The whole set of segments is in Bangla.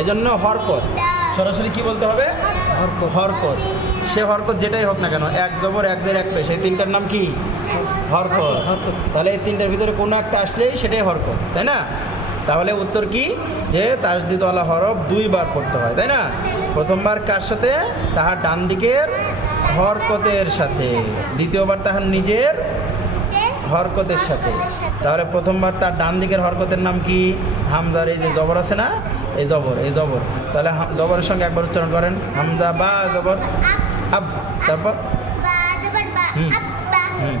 এজন্য হরকত। সরাসরি কি বলতে হবে? হরকত। সে হরকত যেটাই হোক না কেন এক জবর এক জের এক পেশ এই তিনটার নাম কি? হরকত। তাহলে এই তিনটার ভিতরে কোনো একটা আসলেই সেটাই হরকত তাই না? তাহলে উত্তর কি? যে তাসদিদওয়ালা হরফ দুইবার পড়তে হয় তাই না? প্রথমবার কার সাথে? তাহার ডান দিকের হরকতের সাথে। দ্বিতীয়বার তাহার নিজের হরকতের সাথে। তাহলে প্রথমবার তার ডান দিকের হরকতের নাম কি? হামজার এই যে জবর আছে না? এই জবর এই জবর। তাহলে জবরের সঙ্গে একবার উচ্চারণ করেন। হামজা বা জবর। আব। তারপর? হুম। হুম।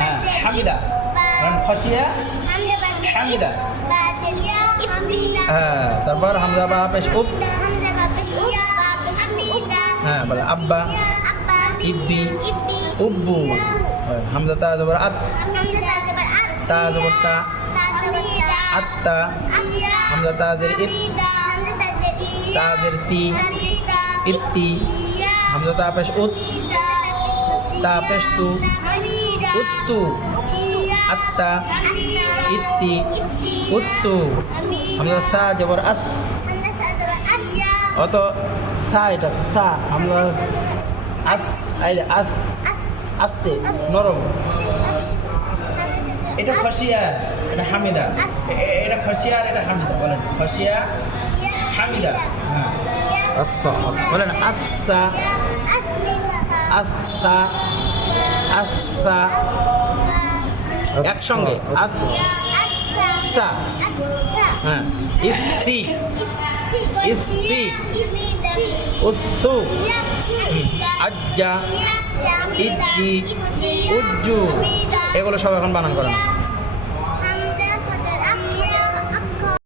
হ্যাঁ হামিদা। খসিয়া হামিদা। হ্যাঁ তারপর হামজা বা পেশ উপ হ্যাঁ বলে আব্বা। ইব্বি। উব্বু। হামজা তা জবর আত। তা জবর তা। আত্তা হামজা তাজের ইত তাজের তি, ইত্তি, হামজা তা পেশ উত তা পেশ তু, উত্তু আত্তা ইত্তি, উত্তু, হামজা সা জবর আত অত সা এটা সা আমরা আস আস, আস্তে, নরম। এটা খসিয়া এটা হামিদা। এ- এটা খসিয়া আর এটা হামিদা বলেন। খসিয়া হামিদা। হ্যাঁ। আচ্ছা বলেন আস্তা আস্তা আস্তা একসঙ্গে। আস্তা হ্যাঁ। ইস্তি। ইস্তি। উස්සু আজ্জা। ইজ্জি উজ্জু এগুলো সব এখন বানান করেন।